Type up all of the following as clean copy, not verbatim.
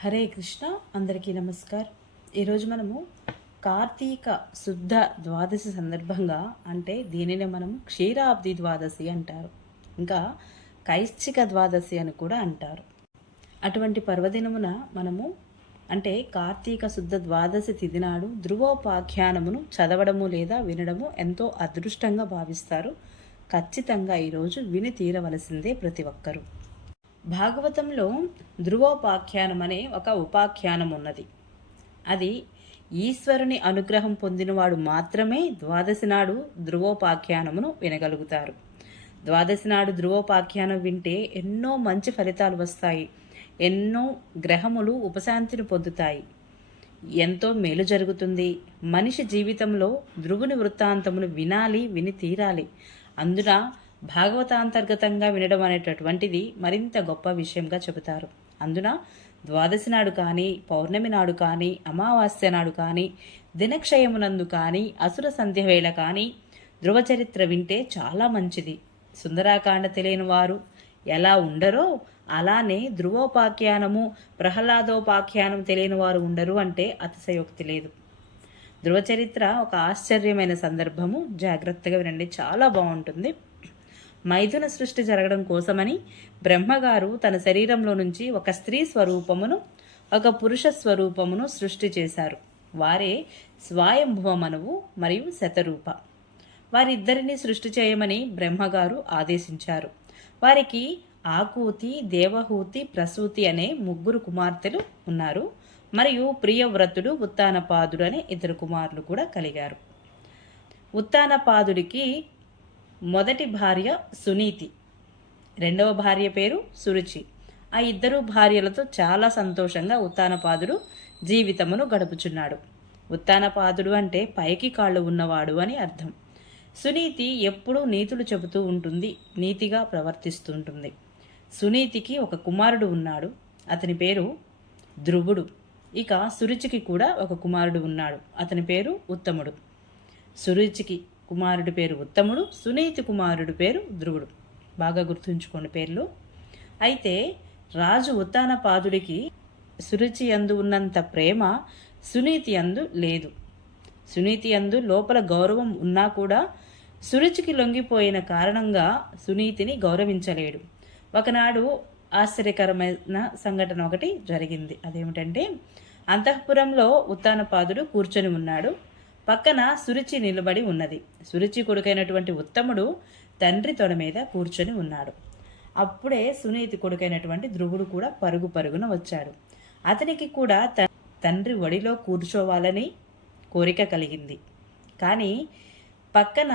హరే కృష్ణ. అందరికీ నమస్కారం. ఈరోజు మనము కార్తీక శుద్ధ ద్వాదశి సందర్భంగా, అంటే దీనిని మనము క్షీరాబ్ది ద్వాదశి అంటారు, ఇంకా కైశ్చిక ద్వాదశి అని కూడా అంటారు. అటువంటి పర్వదినమున మనము అంటే కార్తీక శుద్ధ ద్వాదశి తిథి నాడు ధ్రువోపాఖ్యానమును చదవడము లేదా వినడము ఎంతో అదృష్టంగా భావిస్తారు. ఖచ్చితంగా ఈరోజు విని తీరవలసిందే ప్రతి ఒక్కరూ. భాగవతంలో ధ్రువోపాఖ్యానం అనే ఒక ఉపాఖ్యానం ఉన్నది. అది ఈశ్వరుని అనుగ్రహం పొందినవాడు మాత్రమే ద్వాదశి నాడు ధ్రువోపాఖ్యానమును వినగలుగుతారు. ద్వాదశి నాడు ధ్రువోపాఖ్యానం వింటే ఎన్నో మంచి ఫలితాలు వస్తాయి. ఎన్నో గ్రహములు ఉపశాంతిని పొందుతాయి. ఎంతో మేలు జరుగుతుంది. మనిషి జీవితంలో ధ్రువుని వృత్తాంతమును వినాలి, విని తీరాలి. అందున భాగవతాంతర్గతంగా వినడం అనేటటువంటిది మరింత గొప్ప విషయంగా చెబుతారు. అందున ద్వాదశి నాడు కానీ, పౌర్ణమి నాడు కానీ, అమావాస్య నాడు కానీ, దినక్షయమునందు కానీ, అసుర సంధ్య వేళ కానీ ధ్రువచరిత్ర వింటే చాలా మంచిది. సుందరాకాండ తెలియని వారు ఎలా ఉండరో అలానే ధ్రువోపాఖ్యానము, ప్రహ్లాదోపాఖ్యానం తెలియని వారు ఉండరు అంటే అతిశయోక్తి లేదు. ధ్రువచరిత్ర ఒక ఆశ్చర్యమైన సందర్భము. జాగ్రత్తగా వినండి, చాలా బాగుంటుంది. మైథున సృష్టి జరగడం కోసమని బ్రహ్మగారు తన శరీరంలో నుంచి ఒక స్త్రీ స్వరూపమును, ఒక పురుష స్వరూపమును సృష్టి చేశారు. వారే స్వయంభువ మనువు మరియు శతరూప. వారిద్దరిని సృష్టి చేయమని బ్రహ్మగారు ఆదేశించారు. వారికి ఆకూతి, దేవహూతి, ప్రసూతి అనే ముగ్గురు కుమార్తెలు ఉన్నారు. మరియు ప్రియవ్రతుడు, ఉత్తానపాదుడు అనే ఇద్దరు కుమారులు కూడా కలిగారు. ఉత్తానపాదుడికి మొదటి భార్య సునీతి, రెండవ భార్య పేరు సురుచి. ఆ ఇద్దరు భార్యలతో చాలా సంతోషంగా ఉత్తానపాదుడు జీవితమును గడుపుచున్నాడు. ఉత్తానపాదుడు అంటే పైకి కాళ్ళు ఉన్నవాడు అని అర్థం. సునీతి ఎప్పుడూ నీతులు చెబుతూ ఉంటుంది, నీతిగా ప్రవర్తిస్తుంటుంది. సునీతికి ఒక కుమారుడు ఉన్నాడు. అతని పేరు ధ్రువుడు. ఇక సురుచికి కూడా ఒక కుమారుడు ఉన్నాడు. అతని పేరు ఉత్తముడు. సురుచికి కుమారుడి పేరు ఉత్తముడు, సునీతి కుమారుడి పేరు ధ్రువుడు. బాగా గుర్తుంచుకోండి పేర్లు. అయితే రాజు ఉత్తానపాదుడికి సురుచి యందు ఉన్నంత ప్రేమ సునీతి యందు లేదు. సునీతి యందు లోపల గౌరవం ఉన్నా కూడా సురుచికి లొంగిపోయిన కారణంగా సునీతిని గౌరవించలేడు. ఒకనాడు ఆశ్చర్యకరమైన సంఘటన ఒకటి జరిగింది. అదేమిటంటే, అంతఃపురంలో ఉత్తానపాదుడు కూర్చొని ఉన్నాడు. పక్కన సురుచి నిలబడి ఉన్నది. సురుచి కొడుకైనటువంటి ఉత్తముడు తండ్రి తొడ మీద కూర్చొని ఉన్నాడు. అప్పుడే సునీతి కొడుకైనటువంటి ధ్రువుడు కూడా పరుగు పరుగున వచ్చాడు. అతనికి కూడా తండ్రి ఒడిలో కూర్చోవాలని కోరిక కలిగింది. కానీ పక్కన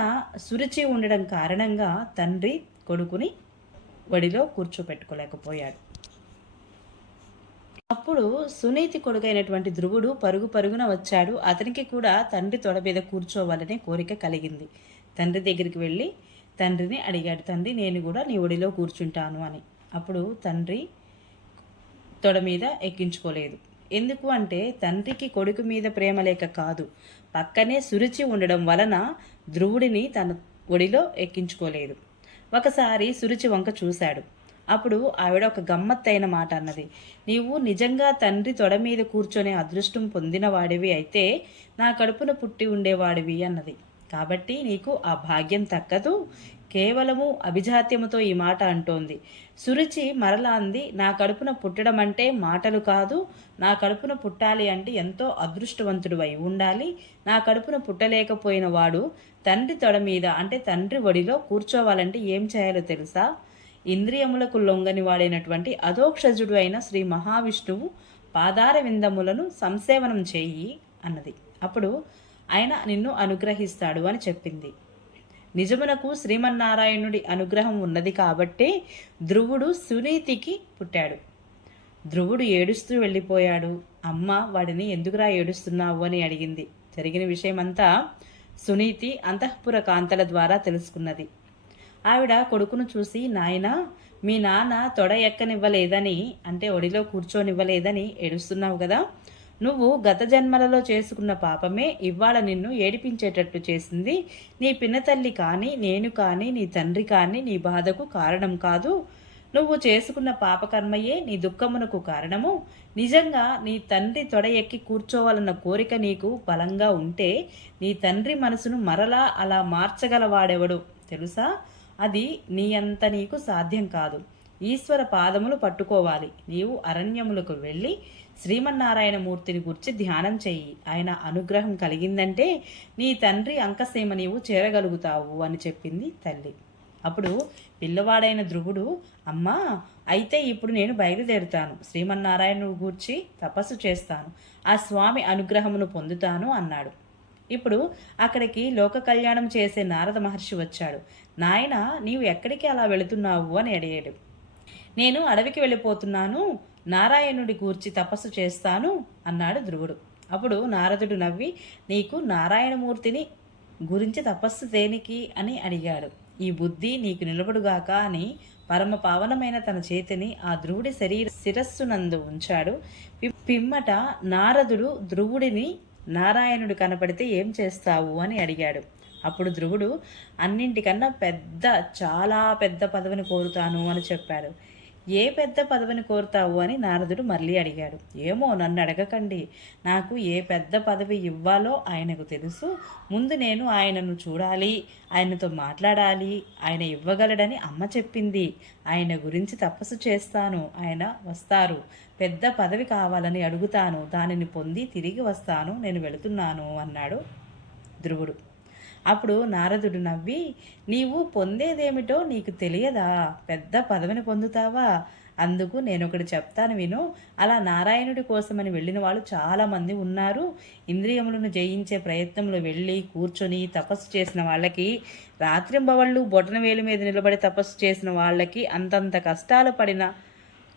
సురుచి ఉండడం కారణంగా తండ్రి కొడుకుని ఒడిలో కూర్చోపెట్టుకోలేకపోయాడు. అప్పుడు సునీతి కొడుకైనటువంటి ధ్రువుడు పరుగు పరుగున వచ్చాడు. అతనికి కూడా తండ్రి తొడ మీద కూర్చోవాలనే కోరిక కలిగింది. తండ్రి దగ్గరికి వెళ్ళి తండ్రిని అడిగాడు, తండ్రి నేను కూడా నీ ఒడిలో కూర్చుంటాను అని. అప్పుడు తండ్రి తొడ మీద ఎక్కించుకోలేదు. ఎందుకు అంటే తండ్రికి కొడుకు మీద ప్రేమ లేక కాదు, పక్కనే సురుచి ఉండడం వలన ధ్రువుడిని తన ఒడిలో ఎక్కించుకోలేదు. ఒకసారి సురుచి వంక చూశాడు. అప్పుడు ఆవిడ ఒక గమ్మత్తైన మాట అన్నది. నీవు నిజంగా తండ్రి తొడ మీద కూర్చొనే అదృష్టం పొందిన వాడివి అయితే నా కడుపున పుట్టి ఉండేవాడివి అన్నది. కాబట్టి నీకు ఆ భాగ్యం తక్కదు. కేవలము అభిజాత్యముతో ఈ మాట అంటోంది. సురుచి మరలా అంది, నా కడుపున పుట్టడం అంటే మాటలు కాదు. నా కడుపున పుట్టాలి అంటే ఎంతో అదృష్టవంతుడు అయి ఉండాలి. నా కడుపున పుట్టలేకపోయిన వాడు తండ్రి తొడ మీద అంటే తండ్రి ఒడిలో కూర్చోవాలంటే ఏం చేయాలో తెలుసా? ఇంద్రియములకు లొంగని వాడైనటువంటి అధోక్షజుడు అయిన శ్రీ మహావిష్ణువు పాదార విందములను సంసేవనం చేయి అన్నది. అప్పుడు ఆయన నిన్ను అనుగ్రహిస్తాడు అని చెప్పింది. నిజమునకు శ్రీమన్నారాయణుడి అనుగ్రహం ఉన్నది కాబట్టే ధ్రువుడు సునీతికి పుట్టాడు. ధ్రువుడు ఏడుస్తూ వెళ్ళిపోయాడు. అమ్మ వాడిని ఎందుకురా ఏడుస్తున్నావు అని అడిగింది. జరిగిన విషయమంతా సునీతి అంతఃపుర కాంతల ద్వారా తెలుసుకున్నది. ఆవిడ కొడుకును చూసి, నాయనా మీ నాన్న తొడ ఎక్కనివ్వలేదని అంటే ఒడిలో కూర్చోనివ్వలేదని ఏడుస్తున్నావు కదా, నువ్వు గత జన్మలలో చేసుకున్న పాపమే ఇవాళ నిన్ను ఏడిపించేటట్టు చేసింది. నీ పిన్నతల్లి కానీ నేను కానీ నీ తండ్రి కానీ నీ బాధకు కారణం కాదు. నువ్వు చేసుకున్న పాపకర్మయే నీ దుఃఖమునకు కారణము. నిజంగా నీ తండ్రి తొడ ఎక్కి కూర్చోవాలన్న కోరిక నీకు బలంగా ఉంటే నీ తండ్రి మనసును మరలా అలా మార్చగలవాడెవడు తెలుసా? అది నీ అంత నీకు సాధ్యం కాదు. ఈశ్వర పాదములు పట్టుకోవాలి. నీవు అరణ్యములకు వెళ్ళి శ్రీమన్నారాయణమూర్తిని గురించి ధ్యానం చెయ్యి. ఆయన అనుగ్రహం కలిగిందంటే నీ తండ్రి అంకసీమ నీవు చేరగలుగుతావు అని చెప్పింది తల్లి. అప్పుడు పిల్లవాడైన ధ్రువుడు, అమ్మా, అయితే ఇప్పుడు నేను బయలుదేరుతాను. శ్రీమన్నారాయణుడు గూర్చి తపస్సు చేస్తాను. ఆ స్వామి అనుగ్రహమును పొందుతాను అన్నాడు. ఇప్పుడు అక్కడికి లోక కళ్యాణం చేసే నారద మహర్షి వచ్చాడు. నాయన, నీవు ఎక్కడికి అలా వెళుతున్నావు అని అడిగాడు. నేను అడవికి వెళ్ళిపోతున్నాను, నారాయణుడి గూర్చి తపస్సు చేస్తాను అన్నాడు ధ్రువుడు. అప్పుడు నారదుడు నవ్వి, నీకు నారాయణమూర్తిని గురించి తపస్సు దేనికి అని అడిగాడు. ఈ బుద్ధి నీకు నిలబడుగాక అని పరమ పావనమైన తన చేతిని ఆ ధ్రువుడి శిరస్సునందు ఉంచాడు. పిమ్మట నారదుడు ధ్రువుడిని, నారాయణుడు కనపడితే ఏం చేస్తావు అని అడిగాడు. అప్పుడు ధ్రువుడు, అన్నింటికన్నా చాలా పెద్ద పదవిని కోరుతాను అని చెప్పాడు. ఏ పెద్ద పదవిని కోరుతావు అని నారదుడు మళ్ళీ అడిగాడు. ఏమో, నన్ను అడగకండి. నాకు ఏ పెద్ద పదవి ఇవ్వాలో ఆయనకు తెలుసు. ముందు నేను ఆయనను చూడాలి, ఆయనతో మాట్లాడాలి. ఆయన ఇవ్వగలడని అమ్మ చెప్పింది. ఆయన గురించి తపస్సు చేస్తాను, ఆయన వస్తారు. పెద్ద పదవి కావాలని అడుగుతాను, దానిని పొంది తిరిగి వస్తాను, నేను వెళుతున్నాను అన్నాడు ధ్రువుడు. అప్పుడు నారదుడు నవ్వి, నీవు పొందేదేమిటో నీకు తెలియదా? పెద్ద పదవిని పొందుతావా? అందుకు నేనొకటి చెప్తాను విను. అలా నారాయణుడి కోసమని వెళ్ళిన వాళ్ళు చాలామంది ఉన్నారు. ఇంద్రియములను జయించే ప్రయత్నంలో వెళ్ళి కూర్చొని తపస్సు చేసిన వాళ్ళకి, రాత్రింబవళ్ళు బొటనవేలు మీద నిలబడి తపస్సు చేసిన వాళ్ళకి అంతంత కష్టాలు పడిన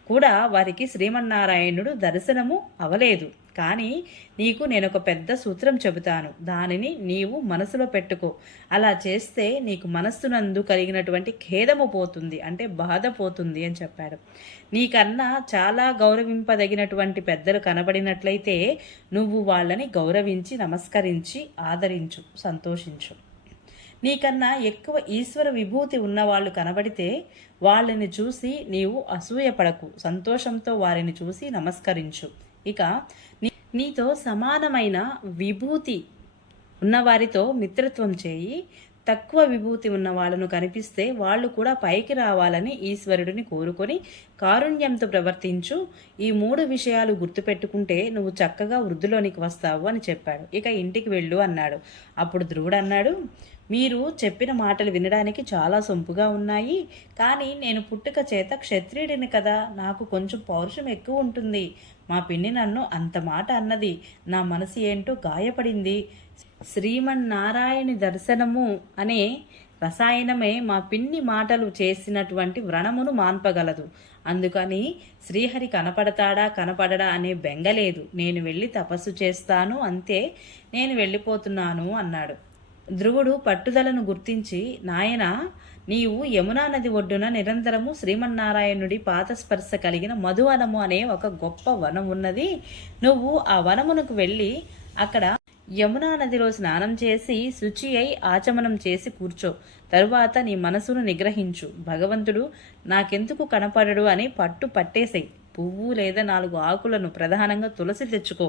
కూడా వారికి శ్రీమన్నారాయణుడు దర్శనము అవలేదు. కానీ నీకు నేనొక పెద్ద సూత్రం చెబుతాను, దానిని నీవు మనసులో పెట్టుకో. అలా చేస్తే నీకు మనస్సునందు కలిగినటువంటి ఖేదము పోతుంది, అంటే బాధ పోతుంది అని చెప్పాడు. నీకన్నా చాలా గౌరవింపదగినటువంటి పెద్దలు కనబడినట్లయితే నువ్వు వాళ్ళని గౌరవించి నమస్కరించి ఆదరించు, సంతోషించు. నీకన్నా ఎక్కువ ఈశ్వర విభూతి ఉన్నవాళ్ళు కనబడితే వాళ్ళని చూసి నీవు అసూయపడకు, సంతోషంతో వారిని చూసి నమస్కరించు. ఇక నీతో సమానమైన విభూతి ఉన్నవారితో మిత్రత్వం చేయి. తక్కువ విభూతి ఉన్న వాళ్ళను కనిపిస్తే వాళ్ళు కూడా పైకి రావాలని ఈశ్వరుడిని కోరుకొని కారుణ్యంతో ప్రవర్తించు. ఈ 3 విషయాలు గుర్తుపెట్టుకుంటే నువ్వు చక్కగా వృద్ధిలోనికి వస్తావు అని చెప్పాడు. ఇక ఇంటికి వెళ్ళు అన్నాడు. అప్పుడు ధ్రువుడు అన్నాడు, మీరు చెప్పిన మాటలు వినడానికి చాలా సొంపుగా ఉన్నాయి. కానీ నేను పుట్టుక చేత క్షత్రియుడిని కదా, నాకు కొంచెం పౌరుషం ఎక్కువ ఉంటుంది. మా పిన్ని నన్ను అంత మాట అన్నది. నా మనసు ఏంటో గాయపడింది. శ్రీమన్నారాయణి దర్శనము అనే రసాయనమే మా పిన్ని మాటలు చేసినటువంటి వ్రణమును మాన్పగలదు. అందుకని శ్రీహరి కనపడడా అనే బెంగలేదు. నేను వెళ్ళి తపస్సు చేస్తాను, అంతే, నేను వెళ్ళిపోతున్నాను అన్నాడు. ధ్రువుడు పట్టుదలను గుర్తించి, నాయనా, నీవు యమునా నది ఒడ్డున నిరంతరము శ్రీమన్నారాయణుడి పాదస్పర్శ కలిగిన మధువనము అనే ఒక గొప్ప వనం ఉన్నది. నువ్వు ఆ వనమునకు వెళ్ళి అక్కడ యమునా నదిలో స్నానం చేసి శుచి అయి ఆచమనం చేసి కూర్చో. తరువాత నీ మనసును నిగ్రహించు. భగవంతుడు నాకెందుకు కనపడడు అని పట్టేసేయి. పువ్వు లేదా 4 ఆకులను, ప్రధానంగా తులసి తెచ్చుకో.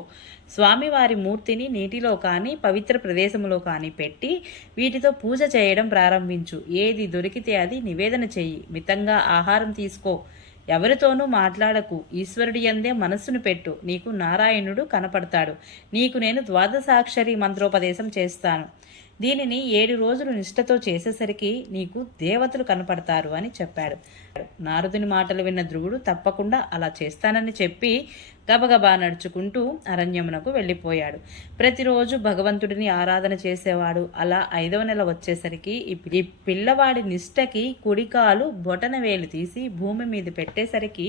స్వామివారి మూర్తిని నీటిలో కానీ పవిత్ర ప్రదేశంలో కానీ పెట్టి వీటితో పూజ చేయడం ప్రారంభించు. ఏది దొరికితే అది నివేదన చెయ్యి. మితంగా ఆహారం తీసుకో. ఎవరితోనూ మాట్లాడకు. ఈశ్వరుడి యందే మనస్సును పెట్టు. నీకు నారాయణుడు కనపడతాడు. నీకు నేను ద్వాదశాక్షరి మంత్రోపదేశం చేస్తాను. దీనిని 7 రోజులు నిష్ఠతో చేసేసరికి నీకు దేవతలు కనపడతారు అని చెప్పాడు. నారదుని మాటలు విన్న ధ్రువుడు తప్పకుండా అలా చేస్తానని చెప్పి గబగబా నడుచుకుంటూ అరణ్యమునకు వెళ్ళిపోయాడు. ప్రతిరోజు భగవంతుడిని ఆరాధన చేసేవాడు. అలా 5వ నెల వచ్చేసరికి ఈ పిల్లవాడి నిష్టకి కుడికాలు బొటనవేలు తీసి భూమి మీద పెట్టేసరికి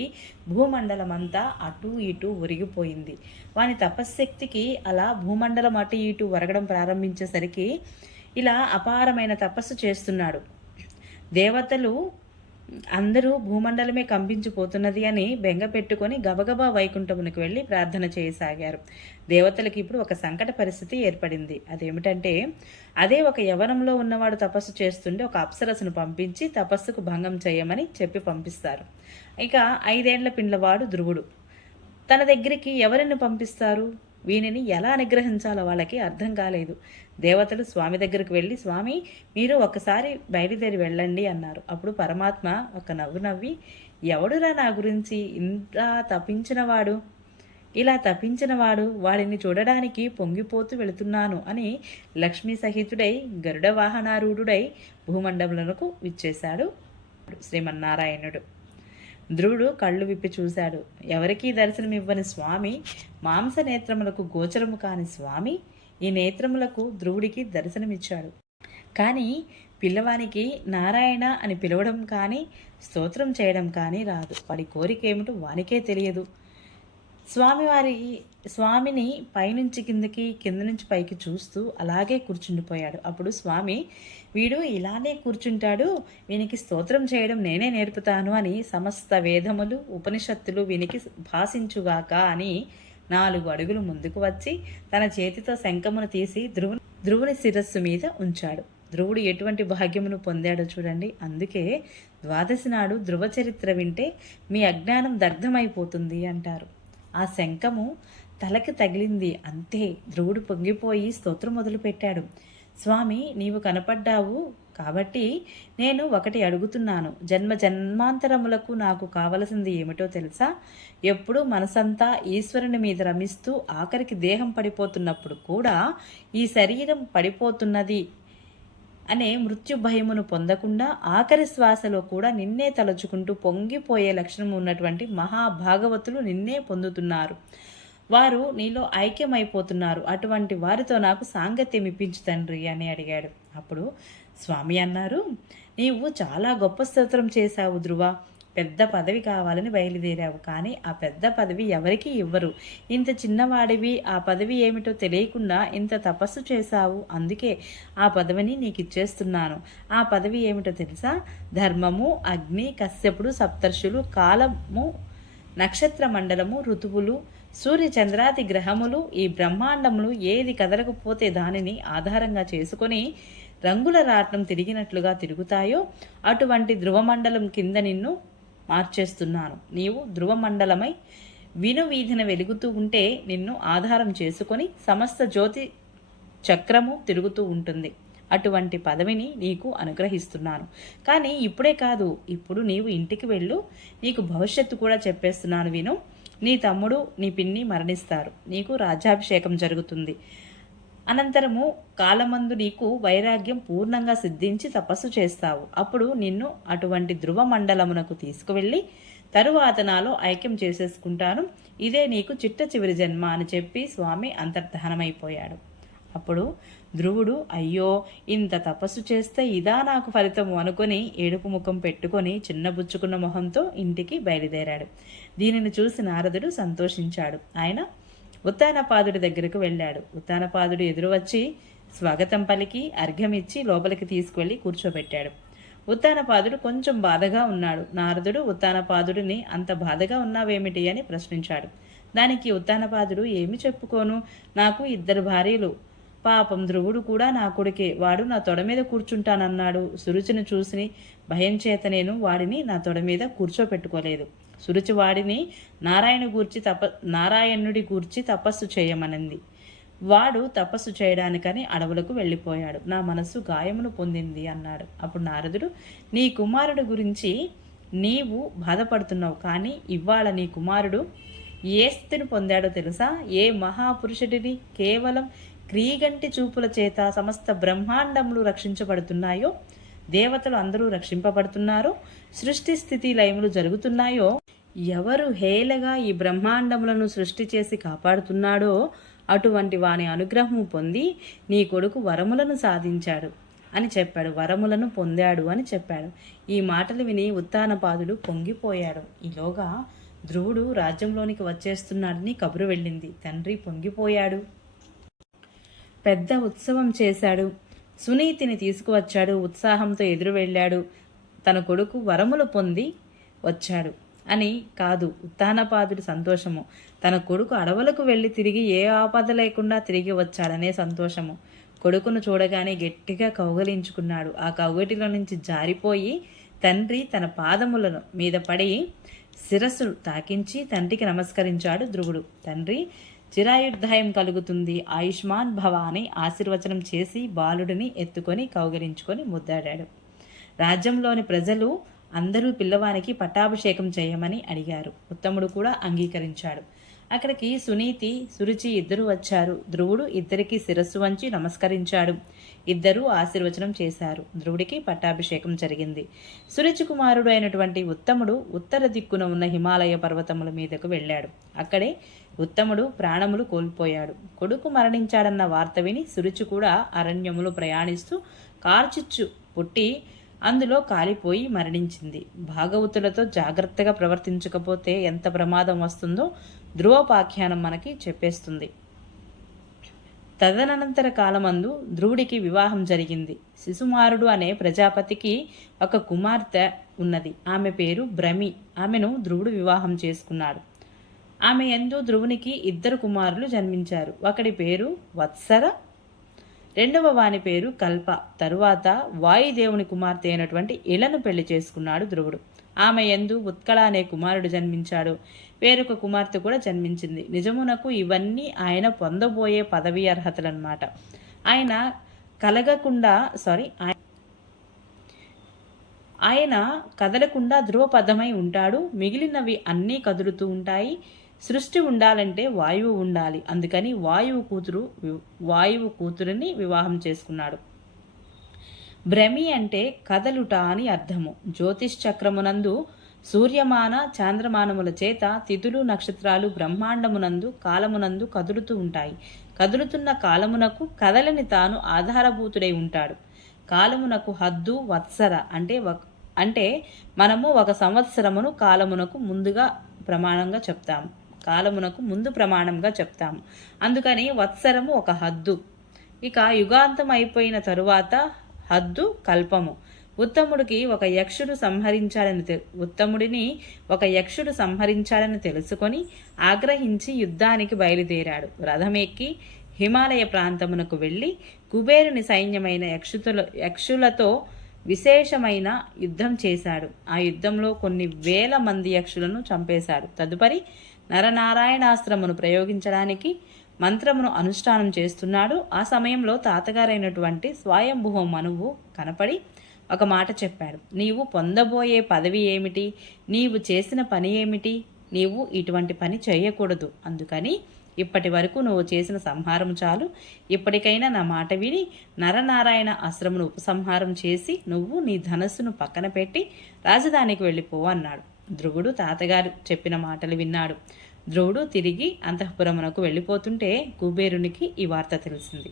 భూమండలమంతా అటూ ఇటూ ఒరిగిపోయింది. వాని తపశ్శక్తికి అలా భూమండలం అటు ఇటు ఒరగడం ప్రారంభించేసరికి ఇలా అపారమైన తపస్సు చేస్తున్నాడు. దేవతలు అందరూ భూమండలమే కంపించిపోతున్నది అని బెంగ పెట్టుకొని గబగబా వైకుంఠమునికి వెళ్ళి ప్రార్థన చేయసాగారు. దేవతలకి ఇప్పుడు ఒక సంకట పరిస్థితి ఏర్పడింది. అదేమిటంటే, అదే ఒక యవనంలో ఉన్నవాడు తపస్సు చేస్తుంటే ఒక అప్సరసను పంపించి తపస్సుకు భంగం చేయమని చెప్పి పంపిస్తారు. ఇక 5 ఏండ్ల పిల్లవాడు ధ్రువుడు. తన దగ్గరికి ఎవరిని పంపిస్తారు? వీనిని ఎలా నిగ్రహించాలో వాళ్ళకి అర్థం కాలేదు. దేవతలు స్వామి దగ్గరికి వెళ్ళి, స్వామి మీరు ఒక్కసారి బయలుదేరి వెళ్ళండి అన్నారు. అప్పుడు పరమాత్మ ఒక నవ్వు నవ్వి, ఎవడురా నా గురించి ఇంత తప్పించినవాడు, ఇలా తప్పించినవాడు, వాడిని చూడడానికి పొంగిపోతూ వెళుతున్నాను అని లక్ష్మీ సహితుడై గరుడ వాహనారూఢుడై భూమండములకు విచ్చేశాడు శ్రీమన్నారాయణుడు. ధ్రువుడు కళ్ళు విప్పి చూశాడు. ఎవరికీ దర్శనమివ్వని స్వామి, మాంస నేత్రములకు గోచరము కాని స్వామి ఈ నేత్రములకు ధ్రువుడికి దర్శనమిచ్చాడు. కానీ పిల్లవానికి నారాయణ అని పిలవడం కానీ స్తోత్రం చేయడం కానీ రాదు. వాడి కోరిక ఏమిటో వానికే తెలియదు. స్వామిని పైనుంచి కిందకి, కింద నుంచి పైకి చూస్తూ అలాగే కూర్చుండిపోయాడు. అప్పుడు స్వామి, వీడు ఇలానే కూర్చుంటాడు, వీనికి స్తోత్రం చేయడం నేనే నేర్పుతాను అని సమస్త వేదములు ఉపనిషత్తులు వీనికి భాషించుగాక అని 4 అడుగులు ముందుకు వచ్చి తన చేతితో శంఖమును తీసి ధ్రువుని శిరస్సు మీద ఉంచాడు. ధ్రువుడు ఎటువంటి భాగ్యమును పొందాడో చూడండి. అందుకే ద్వాదశి నాడు ధ్రువ చరిత్ర వింటే మీ అజ్ఞానం దగ్ధమైపోతుంది అంటారు. ఆ శంఖము తలకి తగిలింది అంతే. ధ్రువుడు పొంగిపోయి స్తోత్రం మొదలుపెట్టాడు. స్వామి, నీవు కనపడ్డావు కాబట్టి నేను ఒకటి అడుగుతున్నాను. జన్మ జన్మాంతరములకు నాకు కావలసింది ఏమిటో తెలుసా? ఎప్పుడు మనసంతా ఈశ్వరుని మీద రమిస్తూ ఆఖరికి దేహం పడిపోతున్నప్పుడు కూడా ఈ శరీరం పడిపోతున్నది అనే మృత్యు భయమును పొందకుండా ఆఖరి శ్వాసలో కూడా నిన్నే తలుచుకుంటూ పొంగిపోయే లక్షణం ఉన్నటువంటి మహాభాగవతులు నిన్నే పొందుతున్నారు. వారు నీలో ఐక్యమైపోతున్నారు. అటువంటి వారితో నాకు సాంగత్యం ఇప్పించు తండ్రి అని అడిగాడు. అప్పుడు స్వామి అన్నారు, నీవు చాలా గొప్ప స్తోత్రం చేశావు ధ్రువ. పెద్ద పదవి కావాలని బయలుదేరావు, కానీ ఆ పెద్ద పదవి ఎవరికీ ఇవ్వరు. ఇంత చిన్నవాడివి, ఆ పదవి ఏమిటో తెలియకుండా ఇంత తపస్సు చేశావు. అందుకే ఆ పదవిని నీకు ఇచ్చేస్తున్నాను. ఆ పదవి ఏమిటో తెలుసా? ధర్మము, అగ్ని, కశ్యపుడు, సప్తర్షులు, కాలము, నక్షత్ర మండలము, ఋతువులు, సూర్య చంద్రాది గ్రహములు, ఈ బ్రహ్మాండములు ఏది కదలకపోతే దానిని ఆధారంగా చేసుకొని రంగుల రాట్నం తిరిగినట్లుగా తిరుగుతాయో అటువంటి ధ్రువమండలం కింద నిన్ను మార్చేస్తున్నాను. నీవు ధ్రువమండలమై వీధిన వెలుగుతూ ఉంటే నిన్ను ఆధారం చేసుకొని సమస్త జ్యోతి చక్రము తిరుగుతూ ఉంటుంది. అటువంటి పదవిని నీకు అనుగ్రహిస్తున్నాను. కానీ ఇప్పుడే కాదు, ఇప్పుడు నీవు ఇంటికి వెళ్ళు. నీకు భవిష్యత్తు కూడా చెప్పేస్తున్నాను విను. నీ తమ్ముడు, నీ పిన్ని మరణిస్తారు. నీకు రాజ్యాభిషేకం జరుగుతుంది. అనంతరము కాలమందు నీకు వైరాగ్యం పూర్ణంగా సిద్ధించి తపస్సు చేస్తావు. అప్పుడు నిన్ను అటువంటి ధ్రువ మండలమునకు తీసుకువెళ్ళి తరువాత నాలో ఐక్యం చేసేసుకుంటాను. ఇదే నీకు చిట్ట చివరి జన్మ అని చెప్పి స్వామి అంతర్ధానమైపోయాడు. అప్పుడు ధ్రువుడు, అయ్యో ఇంత తపస్సు చేస్తే ఇదా నాకు ఫలితము అనుకుని ఏడుపు ముఖం పెట్టుకొని చిన్నబుచ్చుకున్న మొహంతో ఇంటికి బయలుదేరాడు. దీనిని చూసి నారదుడు సంతోషించాడు. ఆయన ఉత్తానపాదుడి దగ్గరకు వెళ్ళాడు. ఉత్తానపాదుడు ఎదురు వచ్చి స్వాగతం పలికి అర్ఘ్యమిచ్చి లోపలికి తీసుకువెళ్ళి కూర్చోబెట్టాడు. ఉత్తానపాదుడు కొంచెం బాధగా ఉన్నాడు. నారదుడు ఉత్తానపాదుడిని అంత బాధగా ఉన్నావేమిటి అని ప్రశ్నించాడు. దానికి ఉత్తానపాదుడు, ఏమి చెప్పుకోను, నాకు 2 భార్యలు. పాపం ధ్రువుడు కూడా నా కొడుకే. వాడు నా తొడ మీద కూర్చుంటానన్నాడు. సురుచిని చూసి భయం చేత నేను వాడిని నా తొడ మీద కూర్చోపెట్టుకోలేదు. సురుచి వాడిని నారాయణుడి గూర్చి తపస్సు చేయమనింది. వాడు తపస్సు చేయడానికని అడవులకు వెళ్ళిపోయాడు. నా మనస్సు గాయమును పొందింది అన్నాడు. అప్పుడు నారదుడు, నీ కుమారుడు గురించి నీవు బాధపడుతున్నావు, కానీ ఇవాళ నీ కుమారుడు ఏ స్థితిని పొందాడో తెలుసా? ఏ మహాపురుషుడిని కేవలం క్రీగంటి చూపుల చేత సమస్త బ్రహ్మాండములు రక్షించబడుతున్నాయో, దేవతలు అందరూ రక్షింపబడుతున్నారో, సృష్టి స్థితి లయములు జరుగుతున్నాయో, ఎవరు హేళగా ఈ బ్రహ్మాండములను సృష్టి చేసి కాపాడుతున్నాడో అటువంటి వాని అనుగ్రహము పొంది నీ కొడుకు వరములను సాధించాడు అని చెప్పాడు. వరములను పొందాడు అని చెప్పాడు. ఈ మాటలు విని ఉత్తానపాదుడు పొంగిపోయాడు. ఈలోగా ధ్రువుడు రాజ్యంలోనికి వచ్చేస్తున్నాడని కబురు వెళ్ళింది. తండ్రి పొంగిపోయాడు. పెద్ద ఉత్సవం చేశాడు. సునీతిని తీసుకువచ్చాడు. ఉత్సాహంతో ఎదురు వెళ్ళాడు. తన కొడుకు వరములు పొంది వచ్చాడు అని కాదు, ఉత్తానపాదుడి సంతోషము తన కొడుకు అడవులకు వెళ్ళి తిరిగి ఏ ఆపద లేకుండా తిరిగి వచ్చాడనే సంతోషము. కొడుకును చూడగానే గట్టిగా కౌగలించుకున్నాడు. ఆ కౌగటిలో నుంచి జారిపోయి తండ్రి తన పాదములను మీద పడి శిరస్సు తాకించి తండ్రికి నమస్కరించాడు ధ్రువుడు. తండ్రి చిరాయుర్ధాయం కలుగుతుంది, ఆయుష్మాన్ భవ అని ఆశీర్వచనం చేసి బాలుడిని ఎత్తుకొని కౌగిలించుకొని ముద్దాడాడు. రాజ్యంలోని ప్రజలు అందరూ పిల్లవానికి పట్టాభిషేకం చేయమని అడిగారు. ఉత్తముడు కూడా అంగీకరించాడు. అక్కడికి సునీతి, సురుచి ఇద్దరు వచ్చారు. ధ్రువుడు ఇద్దరికి శిరస్సు వంచి నమస్కరించాడు. ఇద్దరూ ఆశీర్వచనం చేశారు. ధ్రువుడికి పట్టాభిషేకం జరిగింది. సురుచి కుమారుడు అయినటువంటి ఉత్తముడు ఉత్తర దిక్కున ఉన్న హిమాలయ పర్వతముల మీదకు వెళ్ళాడు. అక్కడే ఉత్తముడు ప్రాణములు కోల్పోయాడు. కొడుకు మరణించాడన్న వార్త విని సురుచి కూడా అరణ్యములు ప్రయాణిస్తూ కార్చిచ్చు పుట్టి అందులో కాలిపోయి మరణించింది. భాగవతులతో జాగ్రత్తగా ప్రవర్తించకపోతే ఎంత ప్రమాదం వస్తుందో ధ్రువోపాఖ్యానం మనకి చెప్పేస్తుంది. తదనంతర కాలమందు ధ్రువుడికి వివాహం జరిగింది. శిశుమారుడు అనే ప్రజాపతికి ఒక కుమార్తె ఉన్నది. ఆమె పేరు భ్రమి. ఆమెను ధ్రువుడు వివాహం చేసుకున్నాడు. ఆమె యందు ధ్రువునికి ఇద్దరు కుమారులు జన్మించారు. ఒకడి పేరు వత్సర, రెండవ వాని పేరు కల్ప. తరువాత వాయుదేవుని కుమార్తె అయినటువంటి ఇలను పెళ్లి చేసుకున్నాడు ధ్రువుడు. ఆమె యందు ఉత్కళ అనే కుమారుడు జన్మించాడు. వేరొక కుమార్తె కూడా జన్మించింది. నిజమునకు ఇవన్నీ ఆయన పొందబోయే పదవి అర్హతలన్నమాట. ఆయన కదలకుండా ధ్రువపదమై ఉంటాడు. మిగిలినవి అన్నీ కదులుతూ ఉంటాయి. సృష్టి ఉండాలంటే వాయువు ఉండాలి. అందుకని వాయువు కూతురుని వివాహం చేసుకున్నాడు. భ్రమి అంటే కదలుట అని అర్థము. జ్యోతిష్ చక్రమునందు సూర్యమాన చాంద్రమానముల చేత తిథులు నక్షత్రాలు బ్రహ్మాండమునందు కాలమునందు కదులుతూ ఉంటాయి. కదులుతున్న కాలమునకు కదలని తాను ఆధారభూతుడై ఉంటాడు. కాలమునకు హద్దు వత్సర అంటే మనము ఒక సంవత్సరమును కాలమునకు ముందు ప్రమాణంగా చెప్తాము. అందుకని వత్సరము ఒక హద్దు. ఇక యుగాంతం అయిపోయిన తరువాత హద్దు కల్పము. ఉత్తముడిని ఒక యక్షుడు సంహరించాలని తెలుసుకొని ఆగ్రహించి యుద్ధానికి బయలుదేరాడు. రథమెక్కి హిమాలయ ప్రాంతమునకు వెళ్ళి కుబేరుని సైన్యమైన యక్షులతో విశేషమైన యుద్ధం చేశాడు. ఆ యుద్ధంలో కొన్ని వేల మంది యక్షులను చంపేశాడు. తదుపరి నరనారాయణాస్త్రమును ప్రయోగించడానికి మంత్రమును అనుష్ఠానం చేస్తున్నాడు. ఆ సమయంలో తాతగారైనటువంటి స్వయంభువ మనువు కనపడి ఒక మాట చెప్పాడు. నీవు పొందబోయే పదవి ఏమిటి? నీవు చేసిన పని ఏమిటి? నీవు ఇటువంటి పని చేయకూడదు. అందుకని ఇప్పటి వరకు నువ్వు చేసిన సంహారం చాలు. ఇప్పటికైనా నా మాట విని నరనారాయణ అస్త్రమును ఉపసంహారం చేసి నువ్వు నీ ధనస్సును పక్కన పెట్టి రాజధానికి వెళ్ళిపో అన్నాడు. ధ్రువుడు తాతగారు చెప్పిన మాటలు విన్నాడు. ధ్రువుడు తిరిగి అంతఃపురమునకు వెళ్ళిపోతుంటే కుబేరునికి ఈ వార్త తెలిసింది.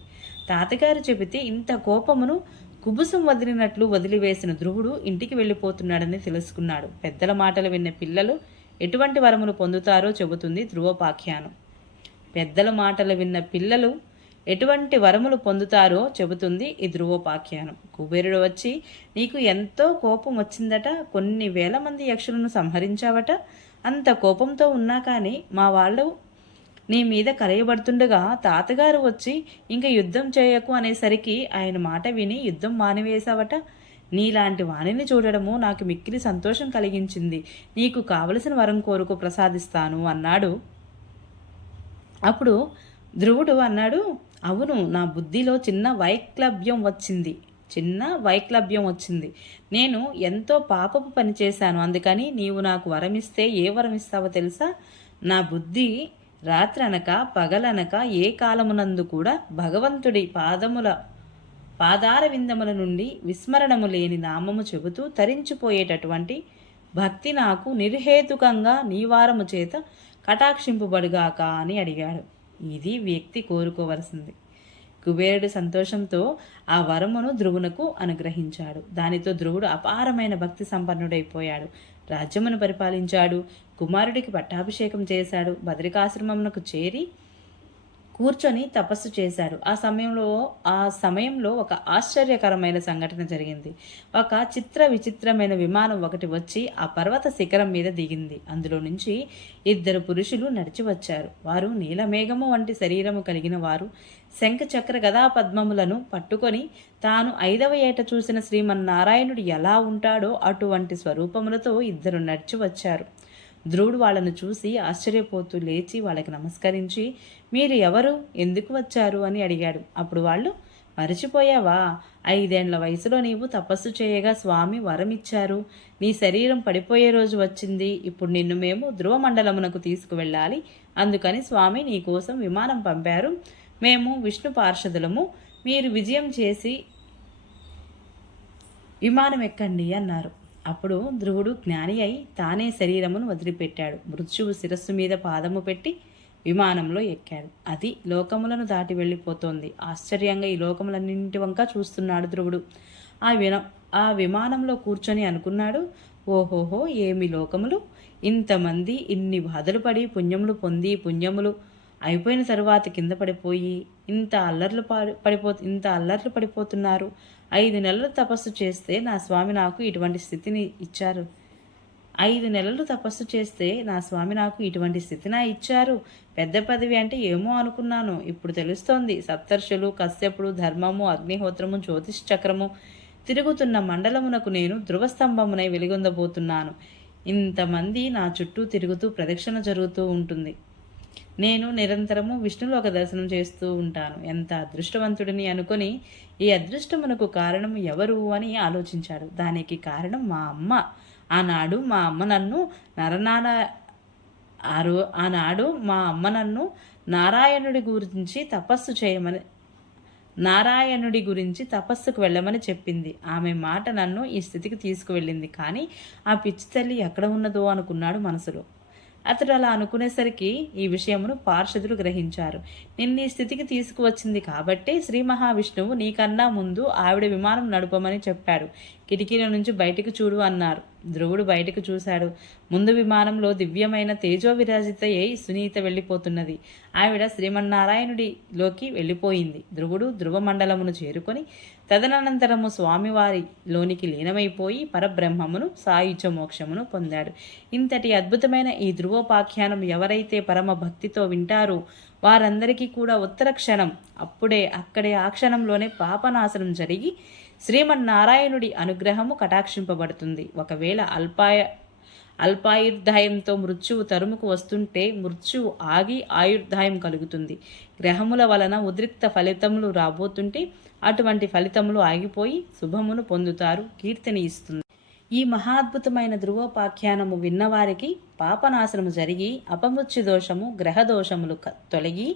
తాతగారు చెబితే ఇంత కోపమును కుబుసం వదిలినట్లు వదిలివేసిన ధ్రువుడు ఇంటికి వెళ్ళిపోతున్నాడని తెలుసుకున్నాడు. పెద్దల మాటలు విన్న పిల్లలు ఎటువంటి వరములు పొందుతారో చెబుతుంది ధ్రువోపాఖ్యానం. పెద్దల మాటలు విన్న పిల్లలు ఎటువంటి వరములు పొందుతారో చెబుతుంది ఈ ధ్రువోపాఖ్యానం. కుబేరుడు వచ్చి, నీకు ఎంతో కోపం వచ్చిందట, కొన్ని వేల మంది యక్షులను సంహరించావట. అంత కోపంతో ఉన్నా కానీ మా వాళ్ళు నీ మీద కలయబడుతుండగా తాతగారు వచ్చి ఇంక యుద్ధం చేయకు అనేసరికి ఆయన మాట విని యుద్ధం మానివేశావట. నీలాంటి వాణిని చూడడము నాకు మిక్కిలి సంతోషం కలిగించింది. నీకు కావలసిన వరం కోరుకు ప్రసాదిస్తాను అన్నాడు. అప్పుడు ధ్రువుడు అన్నాడు, అవును, నా బుద్ధిలో చిన్న వైక్లభ్యం వచ్చింది. నేను ఎంతో పాపపు పని చేశాను. అందుకని నీవు నాకు వరమిస్తే ఏ వరం ఇస్తావో తెలుసా? నా బుద్ధి రాత్రనక పగలనక ఏ కాలమునందు కూడా భగవంతుడి పాదార విందముల నుండి విస్మరణము లేని నామము చెబుతూ తరించిపోయేటటువంటి భక్తి నాకు నిర్హేతుకంగా నీవారము చేత కటాక్షింపుబడుగాక అని అడిగాడు. ఇది వ్యక్తి కోరుకోవలసింది. కుబేరుడు సంతోషంతో ఆ వరమును ధ్రువునకు అనుగ్రహించాడు. దానితో ధ్రువుడు అపారమైన భక్తి సంపన్నుడైపోయాడు. రాజ్యమును పరిపాలించాడు. కుమారుడికి పట్టాభిషేకం చేశాడు. బదరికాశ్రమమునకు చేరి కూర్చొని తపస్సు చేశాడు. ఆ సమయంలో ఒక ఆశ్చర్యకరమైన సంఘటన జరిగింది. ఒక విచిత్రమైన విమానం ఒకటి వచ్చి ఆ పర్వత శిఖరం మీద దిగింది. అందులో నుంచి 2 పురుషులు నడిచి వచ్చారు. వారు నీలమేఘము వంటి శరీరము కలిగిన వారు. శంఖ చక్ర గదా పద్మములను పట్టుకొని తాను 5వ ఏట చూసిన శ్రీమన్నారాయణుడు ఎలా ఉంటాడో అటువంటి స్వరూపములతో 2 నడిచి వచ్చారు. ధ్రువుడు వాళ్ళను చూసి ఆశ్చర్యపోతూ లేచి వాళ్ళకి నమస్కరించి, మీరు ఎవరు, ఎందుకు వచ్చారు అని అడిగాడు. అప్పుడు వాళ్ళు, మరచిపోయావా, 5 ఏళ్ల వయసులో నీవు తపస్సు చేయగా స్వామి వరమిచ్చారు. నీ శరీరం పడిపోయే రోజు వచ్చింది. ఇప్పుడు నిన్ను మేము ధ్రువ మండలమునకు తీసుకువెళ్ళాలి. అందుకని స్వామి నీ కోసం విమానం పంపారు. మేము విష్ణు పార్షదులము. మీరు విజయం చేసి విమానం ఎక్కండి అన్నారు. అప్పుడు ధ్రువుడు జ్ఞాని అయి తానే శరీరమును వదిలిపెట్టాడు. మృత్యువు శిరస్సు మీద పాదము పెట్టి విమానంలో ఎక్కాడు. అది లోకములను దాటి వెళ్ళిపోతోంది. ఆశ్చర్యంగా ఈ లోకములన్నింటి వంక చూస్తున్నాడు ధ్రువుడు. ఆ విమానంలో కూర్చొని అనుకున్నాడు, ఓహోహో, ఏమి లోకములు! ఇంతమంది ఇన్ని బాధలు పడి పుణ్యములు పొంది పుణ్యములు అయిపోయిన తరువాత కింద పడిపోయి ఇంత అల్లర్లు పడిపోతున్నారు. 5 నెలలు తపస్సు చేస్తే నా స్వామి నాకు ఇటువంటి స్థితిని ఇచ్చారు. 5 నెలలు తపస్సు చేస్తే నా స్వామి నాకు ఇటువంటి స్థితినా ఇచ్చారు. పెద్ద పదవి అంటే ఏమో అనుకున్నాను. ఇప్పుడు తెలుస్తోంది. సప్తర్షులు, కశ్యపుడు, ధర్మము, అగ్నిహోత్రము, జ్యోతిష్ చక్రము తిరుగుతున్న మండలమునకు నేను ధ్రువస్తంభమునై వెలుగొందబోతున్నాను. ఇంతమంది నా చుట్టూ తిరుగుతూ ప్రదక్షిణ జరుగుతూ ఉంటుంది. నేను నిరంతరము విష్ణులోక దర్శనం చేస్తూ ఉంటాను. ఎంత అదృష్టవంతుడిని అనుకొని ఈ అదృష్టమునకు కారణం ఎవరు అని ఆలోచించాడు. దానికి కారణం మా అమ్మ. ఆనాడు మా అమ్మ నన్ను నారాయణుడి గురించి తపస్సుకు వెళ్ళమని చెప్పింది. ఆమె మాట నన్ను ఈ స్థితికి తీసుకువెళ్ళింది. కానీ ఆ పిచ్చి తల్లి ఎక్కడ ఉన్నదో అనుకున్నాడు మనసులో. అతడు అలా అనుకునేసరికి ఈ విషయమును పార్షదులు గ్రహించారు. నిన్ను ఈ స్థితికి తీసుకువచ్చింది కాబట్టే శ్రీ మహావిష్ణువు నీకన్నా ముందు ఆవిడ విమానం నడపమని చెప్పాడు. కిటికీల నుంచి బయటకు చూడు అన్నారు. ధ్రువుడు బయటకు చూశాడు. ముందు విమానంలో దివ్యమైన తేజో విరాజిత అయి సునీత వెళ్ళిపోతున్నది. ఆవిడ శ్రీమన్నారాయణుడిలోకి వెళ్ళిపోయింది. ధ్రువుడు ధ్రువ మండలమును చేరుకొని తదనంతరము స్వామివారిలోనికి లీనమైపోయి పరబ్రహ్మమును సాయుధ్య మోక్షమును పొందాడు. ఇంతటి అద్భుతమైన ఈ ధ్రువోపాఖ్యానం ఎవరైతే పరమ భక్తితో వింటారో వారందరికీ కూడా ఉత్తర క్షణం అక్కడే ఆ క్షణంలోనే పాపనాశనం జరిగి శ్రీమన్నారాయణుడి అనుగ్రహము కటాక్షింపబడుతుంది. ఒకవేళ అల్పాయుర్దాయంతో మృత్యువు తరుముకు వస్తుంటే మృత్యువు ఆగి ఆయుర్దాయం కలుగుతుంది. గ్రహముల వలన ఉద్రిక్త ఫలితములు రాబోతుంటే అటువంటి ఫలితములు ఆగిపోయి శుభమును పొందుతారు, కీర్తిని ఇస్తుంది. ఈ మహాద్భుతమైన ధ్రువోపాఖ్యానము విన్నవారికి పాపనాశనము జరిగి అపమృత్యు దోషము, గ్రహ దోషములు తొలగి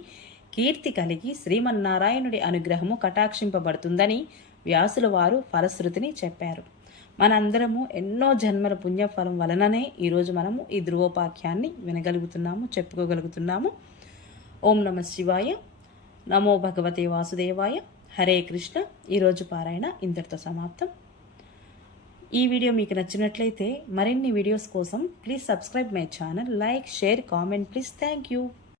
కీర్తి కలిగి శ్రీమన్నారాయణుడి అనుగ్రహము కటాక్షింపబడుతుందని వ్యాసుల వారు ఫలశ్రుతిని చెప్పారు. మనందరము ఎన్నో జన్మల పుణ్యఫలం వలననే ఈరోజు మనము ఈ ధ్రువోపాఖ్యాన్ని వినగలుగుతున్నాము, చెప్పుకోగలుగుతున్నాము. ఓం నమ శివాయ. నమో భగవతే వాసుదేవాయ. హరే కృష్ణ. ఈరోజు పారాయణ ఇంతటితో సమాప్తం. ఈ వీడియో మీకు నచ్చినట్లయితే మరిన్ని వీడియోస్ కోసం please subscribe my channel, like, share, comment please. Thank you.